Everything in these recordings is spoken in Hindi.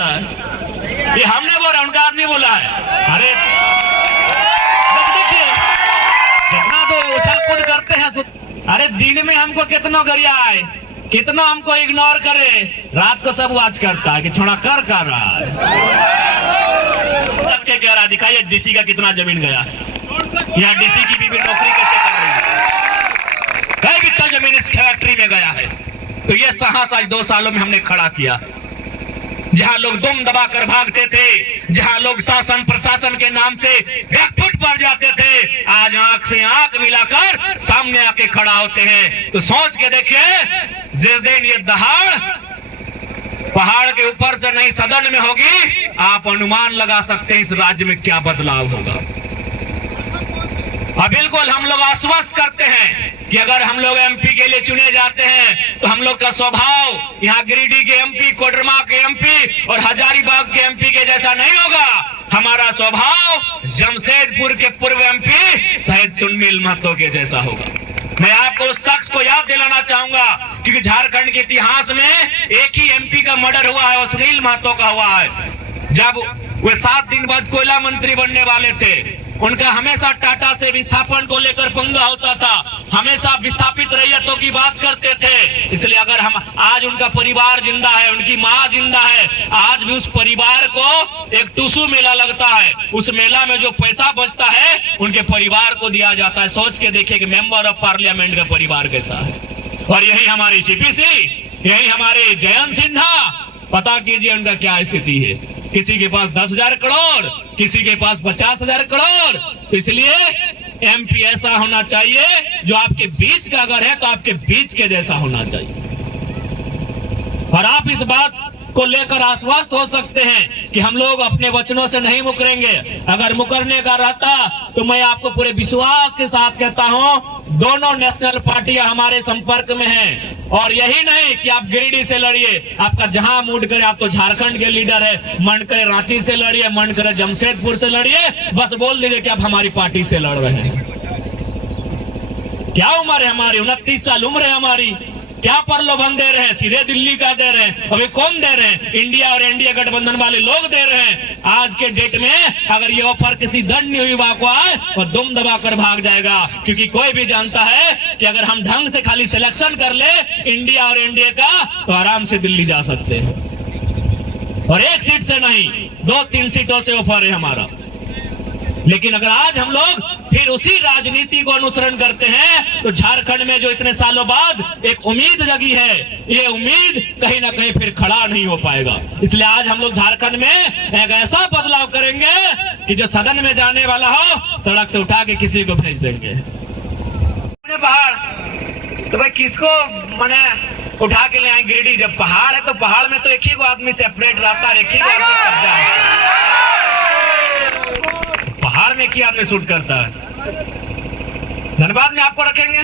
जाता है। ये हमने बोला, उनका आदमी बोला है। अरे देखिए कितना तो उछल कूद करते हैं। अरे दिन में हमको कितना गरिया है, कितना हमको इग्नोर करे, रात को सब वाच करता है कि छोड़ा कर रहा है। सबके कह रहा दिखाइए डीसी का कितना जमीन गया है, यहाँ डीसी की बीवी नौकरी कैसे कर रही है, कई बित्ता जमीन इस फैक्ट्री में गया है। तो ये साहस आज 2 सालों में हमने खड़ा किया। जहां लोग दुम दबा कर भागते थे, जहां लोग शासन प्रशासन के नाम से बैकफुट पड़ जाते थे, आज आंख से आंख मिलाकर सामने आके खड़ा होते हैं। तो सोच के देखिए, जिस दिन ये दहाड़ पहाड़ के ऊपर से नहीं सदन में होगी, आप अनुमान लगा सकते हैं इस राज्य में क्या बदलाव होगा। और बिल्कुल हम लोग आश्वस्त करते हैं कि अगर हम लोग एमपी के लिए चुने जाते हैं तो हम लोग का स्वभाव यहाँ गिरिडीह के एमपी, कोडरमा के एमपी और हजारीबाग के एमपी के जैसा नहीं होगा। हमारा स्वभाव जमशेदपुर के पूर्व एमपी शहीद चुन्नील महतो के जैसा होगा। मैं आपको उस शख्स को याद दिलाना चाहूंगा, क्योंकि झारखंड के इतिहास में एक ही एमपी का मर्डर हुआ है, वो सुनील महतो का हुआ है। जब वे 7 दिन बाद कोयला मंत्री बनने वाले थे, उनका हमेशा टाटा से विस्थापन को लेकर पंगा होता था, हमेशा विस्थापित रैयतों की बात करते थे। इसलिए अगर हम आज उनका परिवार जिंदा है, उनकी माँ जिंदा है, आज भी उस परिवार को एक टूसू मेला लगता है, उस मेला में जो पैसा बचता है उनके परिवार को दिया जाता है। सोच के देखिए कि मेंबर ऑफ पार्लियामेंट का परिवार कैसा है। और यही हमारी सीपीसी, यही हमारे जयंत सिन्हा, पता कीजिए उनका क्या स्थिति है। किसी के पास 10,000 करोड़, किसी के पास 50,000 करोड़। तो इसलिए एमपी ऐसा होना चाहिए जो आपके बीच का अगर है तो आपके बीच के जैसा होना चाहिए। और आप इस बात को लेकर आश्वस्त हो सकते हैं कि हम लोग अपने वचनों से नहीं मुकरेंगे। अगर मुकरने का रहता तो मैं आपको पूरे विश्वास के साथ कहता हूं, दोनों नेशनल पार्टियां हमारे संपर्क में हैं। और यही नहीं कि आप गिरिडीह से लड़िए, आपका जहां मूड करे, आप तो झारखंड के लीडर है, मन करे रांची से लड़िए, मन करे जमशेदपुर से लड़िए, बस बोल दीजिए कि आप हमारी पार्टी से लड़ रहे हैं। क्या उम्र है हमारी, 29 साल उम्र है हमारी। क्या प्रलोभन दे रहे हैं, सीधे दिल्ली का दे रहे हैं। अभी कौन दे रहे हैं, इंडिया और एनडीए गठबंधन वाले लोग दे रहे हैं। आज के डेट में अगर ये ऑफर किसी दंड युवा को आए तो दुम दबा कर भाग जाएगा, क्योंकि कोई भी जानता है कि अगर हम ढंग से खाली सिलेक्शन कर ले इंडिया और एनडीए का तो आराम से दिल्ली जा सकते हैं। और 1 सीट से नहीं, 2-3 सीटों से ऑफर है हमारा। लेकिन अगर आज हम लोग फिर उसी राजनीति को अनुसरण करते हैं तो झारखंड में जो इतने सालों बाद एक उम्मीद जगी है, ये उम्मीद कहीं ना कहीं फिर खड़ा नहीं हो पाएगा। इसलिए आज हम लोग झारखंड में एक ऐसा बदलाव करेंगे कि जो सदन में जाने वाला हो सड़क से उठा के किसी को भेज देंगे। पहाड़ तो भाई किसको मने उठा के ले आए गिरिडीह? जब पहाड़ है तो पहाड़ में तो एक ही को आदमी सेपरेट रहता है, एक ही को आदमी कब्जा है। पहाड़ में क्या आदमी शूट करता है? धनबाद में आपको रखेंगे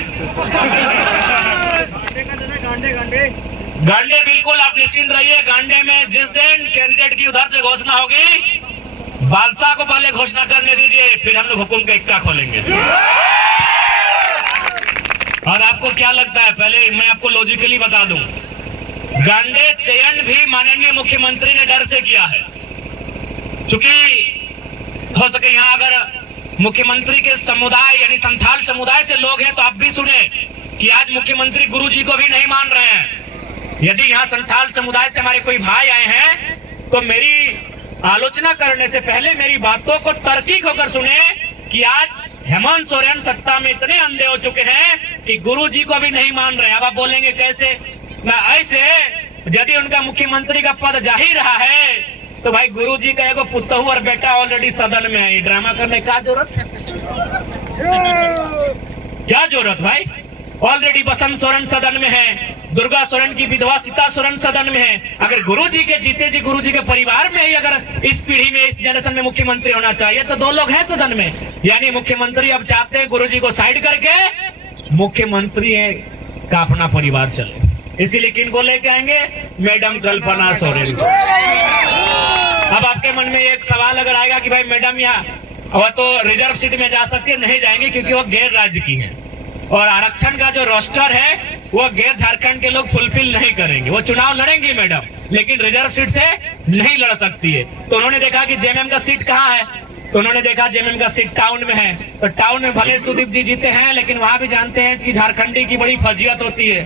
गांडे, बिल्कुल आप निश्चिंत रहिए। गांडे में जिस दिन कैंडिडेट की उधर से घोषणा होगी, बादशाह को पहले घोषणा करने दीजिए, फिर हम लोग हुकुम का इक्का खोलेंगे। और आपको क्या लगता है, पहले मैं आपको लॉजिकली बता दूं, गांडे चयन भी माननीय मुख्यमंत्री ने डर से किया है। चूंकि हो सके यहाँ अगर मुख्यमंत्री के समुदाय यानी संथाल समुदाय से लोग हैं तो आप भी सुने कि आज मुख्यमंत्री गुरुजी को भी नहीं मान रहे हैं। यदि यहाँ संथाल समुदाय से हमारे कोई भाई आए हैं तो मेरी आलोचना करने से पहले मेरी बातों को तर्कीक होकर सुने कि आज हेमंत सोरेन सत्ता में इतने अंधे हो चुके हैं कि गुरुजी को भी नहीं मान रहे हैं। अब आप बोलेंगे कैसे? ना ऐसे, यदि उनका मुख्यमंत्री का पद जा ही रहा है तो भाई गुरुजी का एगो पुतहू और बेटा ऑलरेडी सदन में है, ड्रामा करने का जरूरत है? क्या जरूरत भाई? ऑलरेडी बसंत सोरेन सदन में है, दुर्गा सोरेन की विधवा सीता सोरेन सदन में है। अगर गुरुजी के जीते जी गुरुजी के परिवार में ही अगर इस पीढ़ी में इस जनरेशन में मुख्यमंत्री होना चाहिए तो 2 लोग हैं सदन में। यानी मुख्यमंत्री अब चाहते हैं गुरुजी को साइड करके मुख्यमंत्री का अपना परिवार चले। इसीलिए किनको लेके आएंगे? मैडम कल्पना सोरेन को। अब आपके मन में एक सवाल अगर आएगा कि भाई मैडम यहाँ वह तो रिजर्व सीट में जा सकती है, नहीं जाएंगे क्योंकि वो गैर राज्य की है और आरक्षण का जो रोस्टर है वो गैर झारखंड के लोग फुलफिल नहीं करेंगे, वो चुनाव लड़ेंगे मैडम। लेकिन रिजर्व सीट से नहीं लड़ सकती है। तो उन्होंने देखा कि जेएमएम का सीट कहाँ है, तो उन्होंने देखा जेएमएम का सीट टाउन में है। तो टाउन में भले सुदीप जी जीते हैं, लेकिन वहां भी जानते हैं कि झारखंडी की बड़ी फजीयत होती है।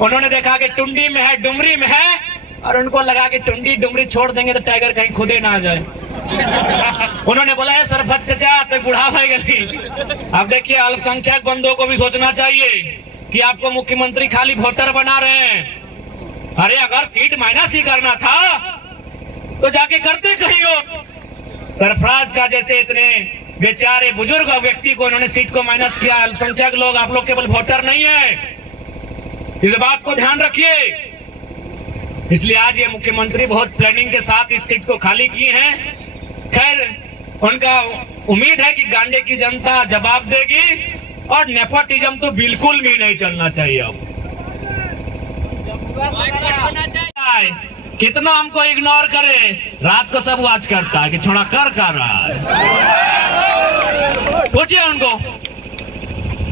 उन्होंने देखा कि टुंडी में है, डुमरी में है, और उनको लगा कि टुंडी डुमरी छोड़ देंगे तो टाइगर कहीं खुदे ना आ जाए। उन्होंने बोला है सरपंच चाचा तो बुढ़ा भाई गली। अब देखिए अल्पसंख्यक बंधुओं को भी सोचना चाहिए कि आपको मुख्यमंत्री खाली वोटर बना रहे हैं। अरे अगर सीट माइनस ही करना था तो जाके करते कहीं हो। सरफराज का जैसे इतने बेचारे बुजुर्ग व्यक्ति को उन्होंने सीट को माइनस किया। अल्पसंख्यक लोग आप लोग केवल वोटर नहीं है, इस बात को ध्यान रखिए। इसलिए आज ये मुख्यमंत्री बहुत प्लानिंग के साथ इस सीट को खाली किए हैं। खैर उनका उम्मीद है कि गांडे की जनता जवाब देगी, और नेपोटिज्म तो बिल्कुल भी नहीं चलना चाहिए। अब कितना हमको इग्नोर करे, रात को सब वाच करता है कि छोड़ा कर रहा है। पूछिए उनको,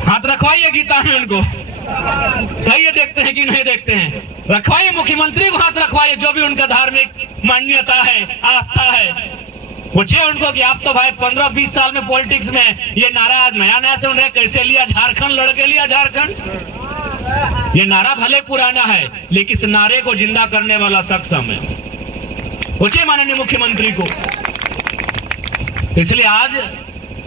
हाथ रखवाइए गीता में उनको, कहिए देखते हैं कि नहीं देखते हैं। रखवाइए मुख्यमंत्री को हाथ रखवाइए, जो भी उनका धार्मिक मान्यता है, आस्था है। पूछिए उनको कि आप तो भाई 15-20 साल में पॉलिटिक्स में ये नारा नया से उन्हें कैसे लिया, झारखंड लड़के लिया झारखंड। ये नारा भले पुराना है, लेकिन इस नारे को जिंदा करने वाला शख्स हम है। पूछिए माननीय मुख्यमंत्री को। इसलिए आज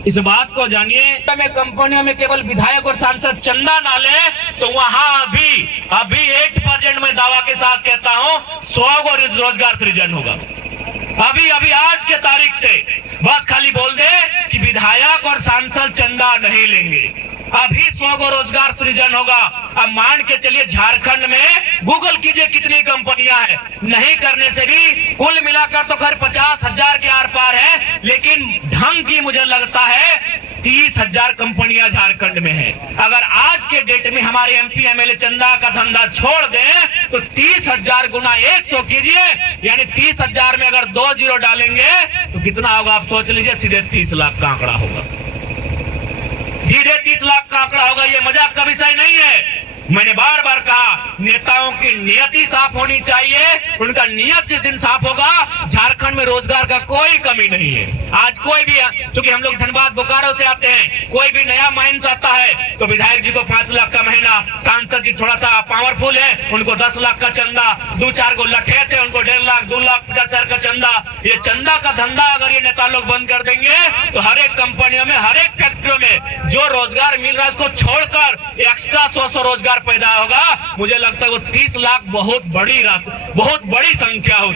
इस बात को जानिए, में कंपनियों में केवल विधायक और सांसद चंदा ना ले तो वहां अभी 8% में दावा के साथ कहता हूं 100 को रोजगार सृजन होगा। अभी आज के तारीख से बस खाली बोल दे कि विधायक और सांसद चंदा नहीं लेंगे, अभी 100 को रोजगार सृजन होगा। अब मान के चलिए झारखंड में गूगल कीजिए कितनी कंपनियां हैं, नहीं करने से भी कुल मिलाकर तो खैर 50,000 के आर पार है, लेकिन ढंग की मुझे लगता है 30,000 कंपनियां झारखंड में है। अगर आज के डेट में हमारे एमपी एमएलए चंदा का धंधा छोड़ दें तो 30,000 गुना 100 कीजिए, यानी 30,000 में अगर 2 जीरो डालेंगे तो कितना होगा आप सोच लीजिए, सीधे 30 लाख का आंकड़ा होगा। सीधे 30 लाख का आंकड़ा होगा। ये मजाक का विषय नहीं है। मैंने बार बार कहा नेताओं की नियति साफ होनी चाहिए, उनका नियत जिस दिन साफ होगा झारखंड में रोजगार का कोई कमी नहीं है। आज कोई भी, चूंकि हम लोग धनबाद बोकारो से आते हैं, कोई भी नया माइंस आता है तो विधायक जी को 5 लाख का महीना, सांसद जी थोड़ा सा पावरफुल है उनको 10 लाख का चंदा, 2-4 को लठे थे उनको 1.5 लाख 2 लाख 50,000 का चंदा। ये चंदा का धंधा अगर ये नेता लोग बंद कर देंगे तो हर एक कंपनियों में, हर एक फैक्ट्रियों में जो रोजगार मिल रहा है उसको छोड़कर एक्स्ट्रा 100 रोजगार पैदा होगा। मुझे लगता है वो 30 लाख बहुत बड़ी राशि, बहुत बड़ी संख्या होगी।